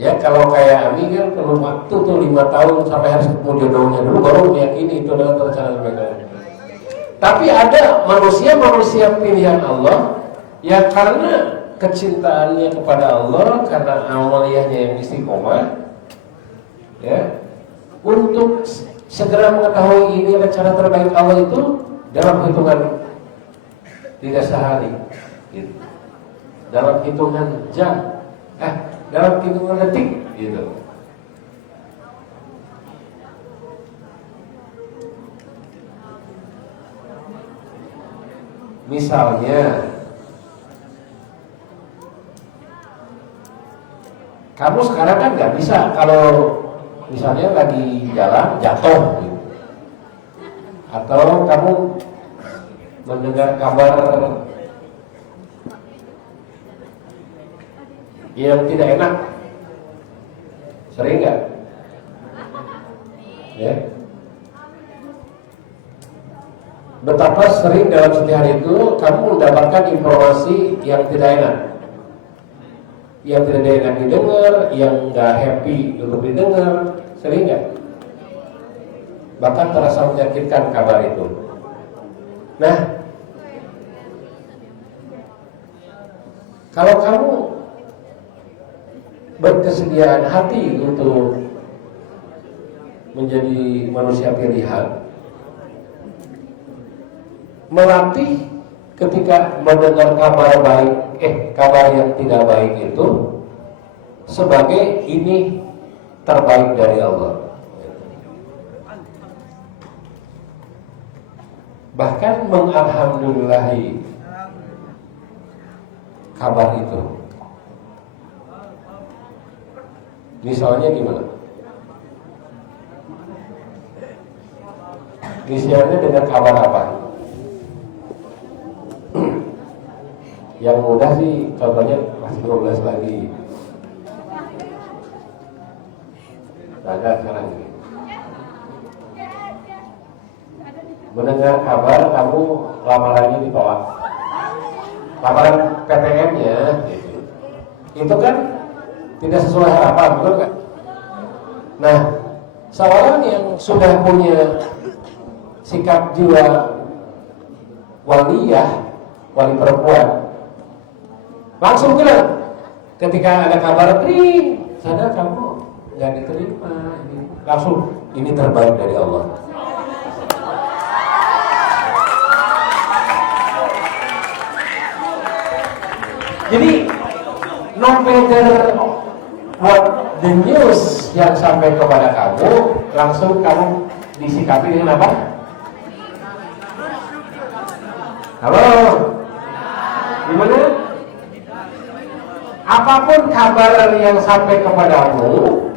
Ya kalau kayak Ami kan perlu waktu tuh 5 tahun sampai harus ketemu jodohnya dulu baru meyakini itu adalah rencana terbaik Allah. Tapi ada manusia pilihan Allah yang karena kecintaannya kepada Allah, karena amaliyahnya yang istiqomah, ya, untuk segera mengetahui ini rencana terbaik Allah itu dalam hitungan tidak sehari, gitu. Dalam hitungan jam, dalam hitungan detik, gitu. Misalnya, kamu sekarang kan nggak bisa kalau misalnya lagi jalan jatuh, gitu. Atau kamu mendengar kabar yang tidak enak, sering nggak? Ya. Betapa sering dalam sehari itu kamu mendapatkan informasi yang tidak enak, yang tidak enak didengar, yang nggak happy untuk didengar, sering nggak? Bahkan terasa menyakitkan kabar itu. Nah, kalau kamu berkesediaan hati untuk menjadi manusia pilihan, melatih ketika mendengar kabar baik, kabar yang tidak baik itu sebagai ini terbaik dari Allah. Bahkan mengalhamdulillahi kabar itu. Misalnya gimana? Misalnya dengan kabar apa? Yang mudah sih contohnya masih 12 lagi. Ada sekarang ini. Mendengar kabar kamu lamarannya ditolak. Lamaran PTN-nya gitu. Itu kan tidak sesuai harapan, betul kan? Nah, seorang yang sudah punya sikap jiwa waliyah, wali perempuan, langsung bilang ketika ada kabar, sadar kamu nggak diterima, langsung ini terbaik dari Allah. Jadi no matter what the news yang sampai kepada kamu, langsung kamu disikapi dengan apa? Halo? Gimana? Apapun kabar yang sampai kepadamu,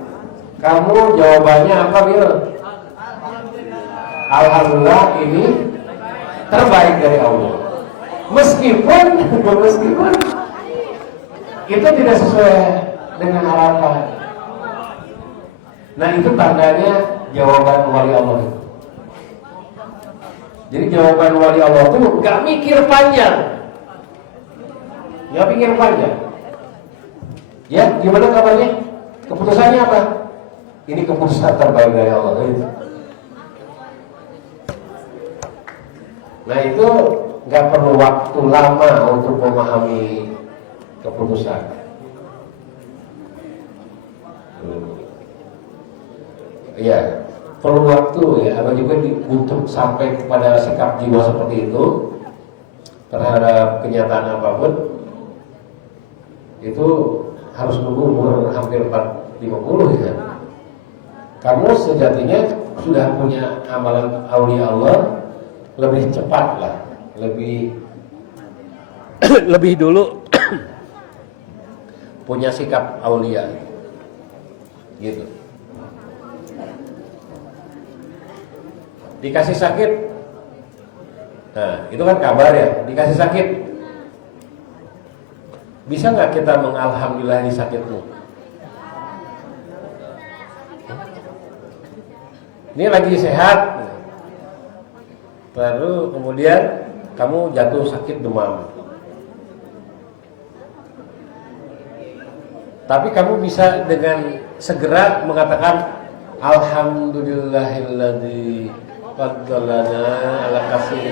kamu jawabannya apa, Bil? Alhamdulillah, ini terbaik dari Allah. Meskipun itu tidak sesuai dengan harapan. Nah, itu tandanya jawaban wali Allah itu. Jadi jawaban wali Allah itu gak mikir panjang. Gak mikir panjang. Ya, gimana kabarnya? Keputusannya apa? Ini keputusan terbaik dari Allah. Nah, itu gak perlu waktu lama untuk memahami keputusan. Ya, perlu waktu ya, apa juga untuk sampai kepada sikap jiwa seperti itu terhadap kenyataan apapun, itu harus nunggu umur hampir 50 ya. Kamu sejatinya sudah punya amalan aulia Allah lebih cepat lah, lebih lebih dulu punya sikap aulia gitu. Dikasih sakit, nah itu kan kabar ya. Dikasih sakit, bisa nggak kita mengalhamdulillahi sakitmu? Ini lagi sehat, lalu kemudian kamu jatuh sakit demam, tapi kamu bisa dengan segera mengatakan alhamdulillahilladzi qaddalana ala kasih.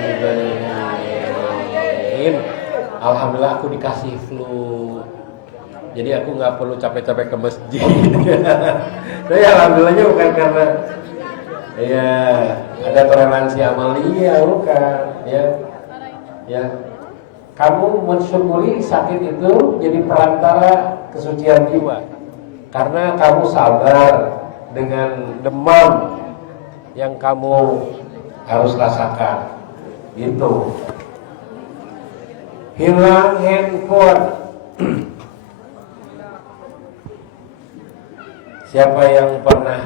Alhamdulillah aku dikasih flu, jadi aku nggak perlu capek-capek ke masjid. Tapi alhamdulillahnya bukan karena ya ada toleransi amalia, bukan ya. Kamu mensyukuri sakit itu jadi perantara kesucian jiwa, karena kamu sabar dengan demam yang kamu harus rasakan. Itu hilang handphone. Siapa yang pernah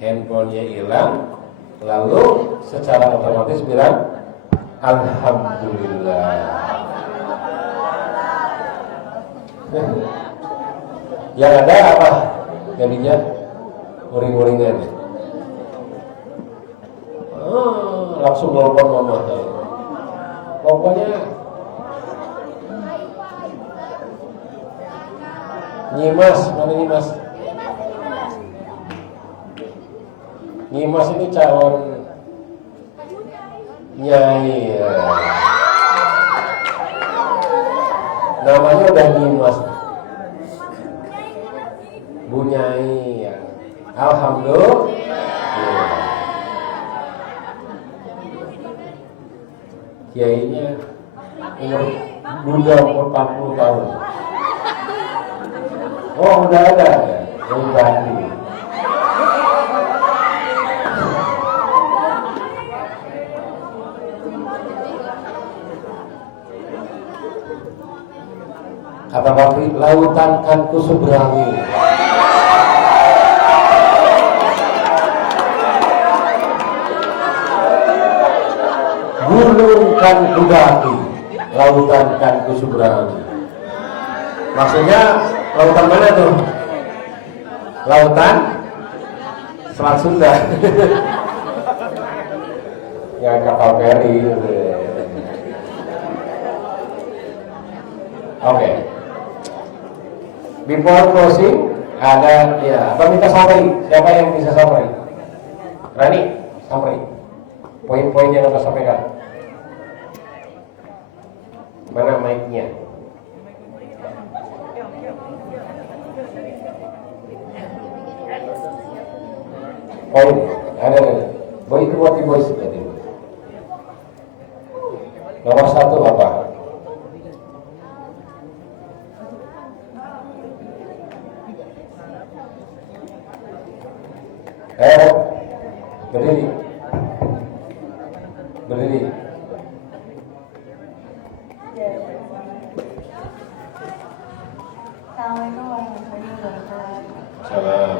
handphonenya hilang, lalu secara otomatis bilang alhamdulillah. Yang ada apa? Jadinya uring-uringan. Langsung nelfon mama. Pokoknya Nyimas, mana Nyimas? Nyimas ini calon nyai ya. Namanya udah Nyimas, Bu Nyai ya. Alhamdulillah ya. Kiainya umur 40 tahun. Oh, udah ada ya, yang berani. Kata Bakri, lautan kan kuseberangi, gunung kan kudaki, lautan kan kuseberangi. Maksudnya lautan mana tuh? Lautan Selat Sunda. Ya kapal feri. Oke. Before closing ada ya, apa minta summary? Siapa yang bisa summary? Rani, summary. Poin-poin yang Anda sampaikan. Mana mic-nya? Poin, ada. Boy itu buat boys tadi. Nomor 1 apa? Berdiri. Assalamualaikum warahmatullahi wabarakatuh. Salam.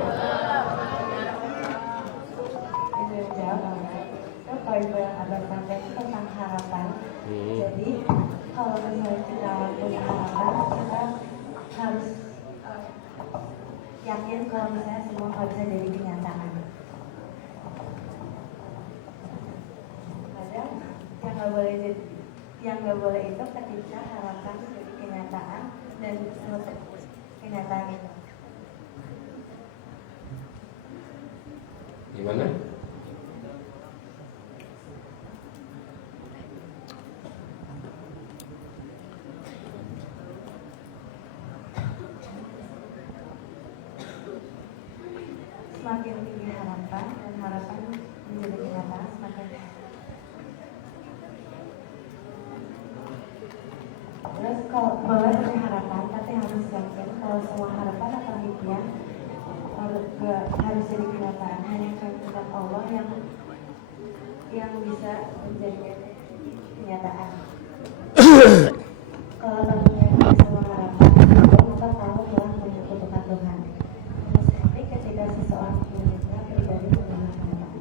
Itu jawab. Itu poin-poin yang abang sampaikan tentang harapan. Jadi kalau misalnya kita punya harapan, kita harus yakin kalau misalnya semua hal bisa jadi kenyataan. Kadang yang nggak boleh itu ketika harapan jadi kenyataan dan kenyataan itu. Gimana? Semakin tinggi harapan dan harapan menjadi kenyataan semakin. Terus kalau boleh punya harapan tapi harus yakin kalau semua harapan atau impian harus jadi kenyataan. Hanya kehendak Allah yang bisa menjadi kenyataan. Kalau tak punya semua harapan, maka kamu telah menyekutukan Tuhan. Tapi ketika seseorang punya pribadi punya kenyataan.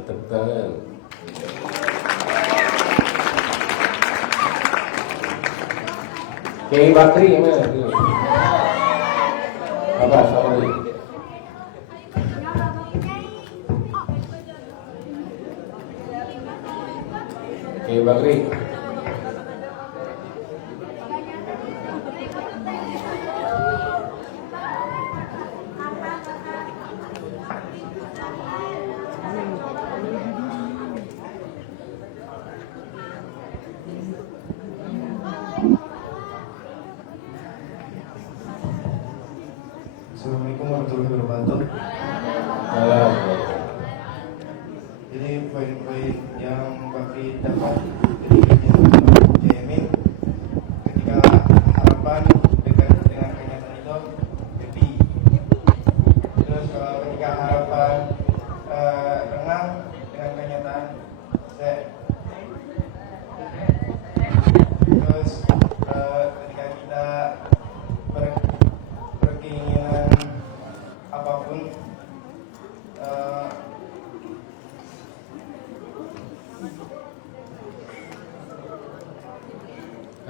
Tekan. Kiai Bakri gimana? Apa? Sorry. Kiai Bakri. Assalamualaikum warahmatullahi wabarakatuh. Jadi poin-poin yang Bakri dapat dari Jamin ketika harapan dekat dengan kenyataan itu happy. Terus kalau ketika harapan renang dengan kenyataan sad. Terus ketika kita berkeinginan apapun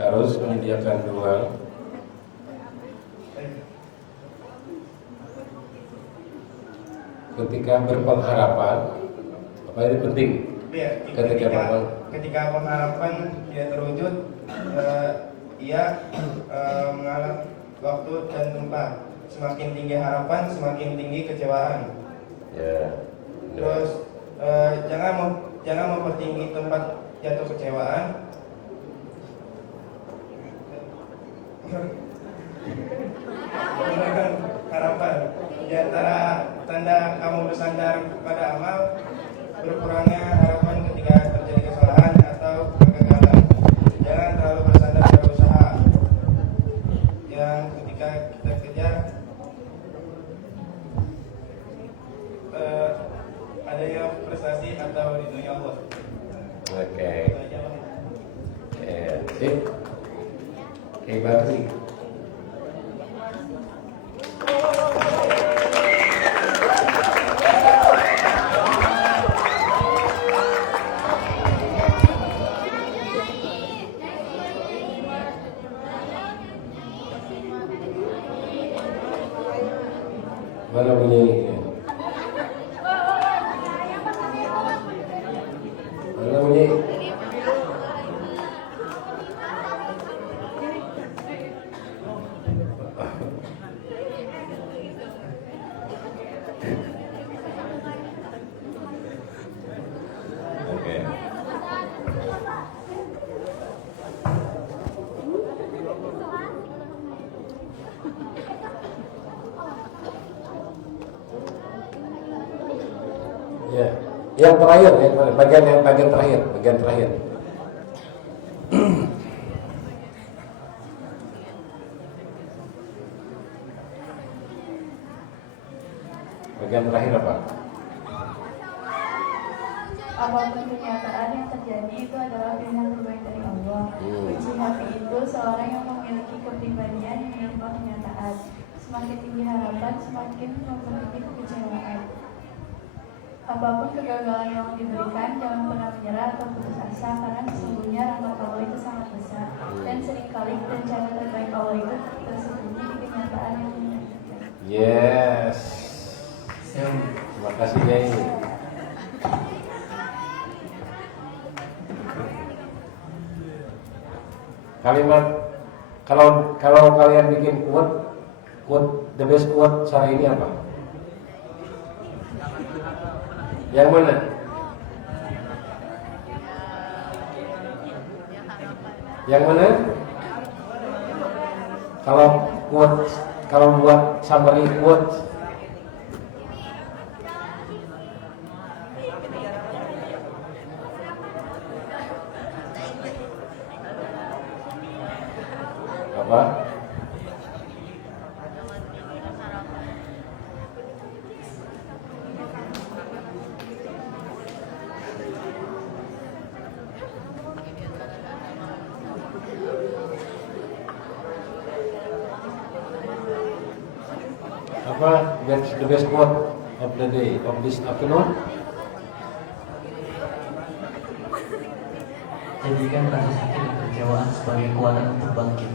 Harus menyediakan ruang. Ketika berpengharapan, apa ini penting? ya, ketika pengharapan tidak terwujud, ia mengalah waktu dan tempat. Semakin tinggi harapan, semakin tinggi kecewaan. Ya. Terus jangan mempertinggi tempat jatuh kecewaan. Menggunakan harapan. Di antara tanda kamu bersandar pada amal, berkurangnya harapan ketika terjadi kesalahan atau kegagalan. Jangan terlalu bersandar pada usaha yang ketika kita kejar adanya prestasi atau di dunia Allah. Oke. Sip. Oke, Bakri. Mana bunyinya? Mana bunyi? Oke. Ya, yang terakhir, bagian terakhir. Bagian terakhir apa? Apapun kenyataan yang terjadi itu adalah pilihan terbaik dari Allah. Kunci hati itu seorang yang memiliki kepribadian yang menerima kenyataan. Semakin tinggi harapan, semakin memiliki kekecewaan. Apapun kegagalan yang diberikan, jangan pernah menyerah atau putus asa, karena sesungguhnya rahmat Allah itu sangat besar. Dan seringkali rencana terbaik Allah itu tersembunyi di kenyataan yang menyakitkan. Yes. Terima kasih Yai. Kalimat kalau kalian bikin quote the best quote sore ini apa? Yang mana? Yang mana? Kalau buat summary quote apa? That's the best quote of the day, of this afternoon. Jadikan rasa sakit dan kekecewaan sebagai kekuatan untuk bangkit.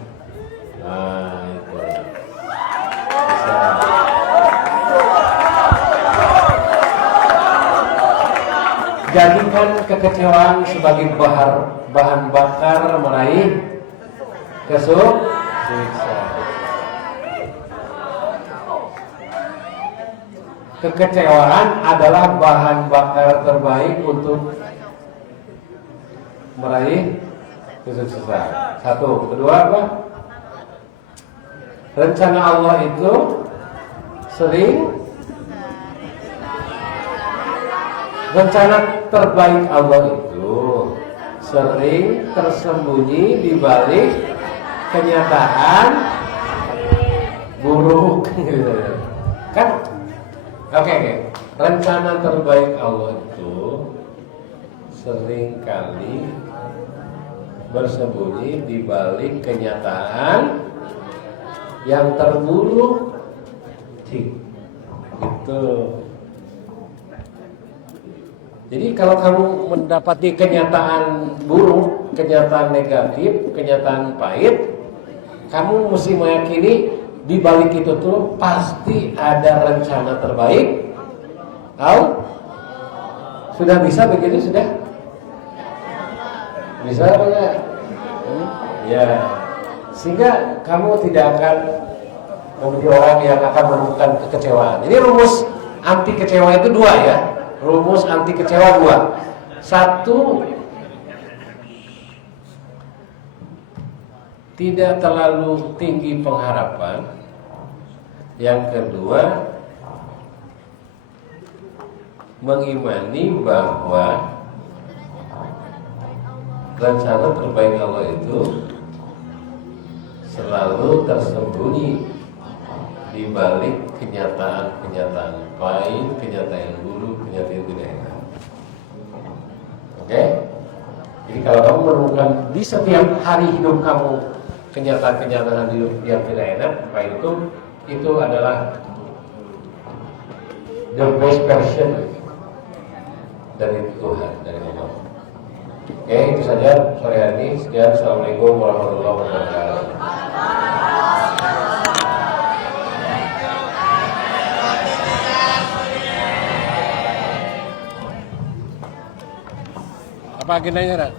Nah, itu. Bisa. Jadikan kekecewaan sebagai bahan bakar meraih kesuksesan. Kekecewaan adalah bahan bakar terbaik untuk meraih kesuksesan. Satu, kedua apa? Rencana Allah itu rencana terbaik Allah itu sering tersembunyi di balik kenyataan buruk. Kan? Oke. Rencana terbaik Allah itu sering kali bersembunyi di balik kenyataan yang terburuk. Gitu. Jadi kalau kamu mendapati kenyataan buruk, kenyataan negatif, kenyataan pahit, kamu mesti meyakini di balik itu tuh pasti ada rencana terbaik. Tahu? Sudah bisa begitu sudah? Bisa apa enggak? Ya. Sehingga kamu tidak akan menjadi orang yang akan menemukan kekecewaan. Ini rumus anti kecewa itu dua ya. Rumus anti kecewa dua. Satu, tidak terlalu tinggi pengharapan. Yang kedua, mengimani bahwa rencana terbaik Allah itu selalu tersembunyi di balik kenyataan-kenyataan pahit, kenyataan buruk, kenyataan tidak enak. Oke? Jadi kalau kamu menemukan di setiap hari hidup kamu kenyataan-kenyataan hidup yang tidak enak, maka itu adalah the best version dari Tuhan, dari Allah. Oke, itu saja sore hari ini. Sekian, assalamualaikum warahmatullahi wabarakatuh. Apa agendanya, Ra?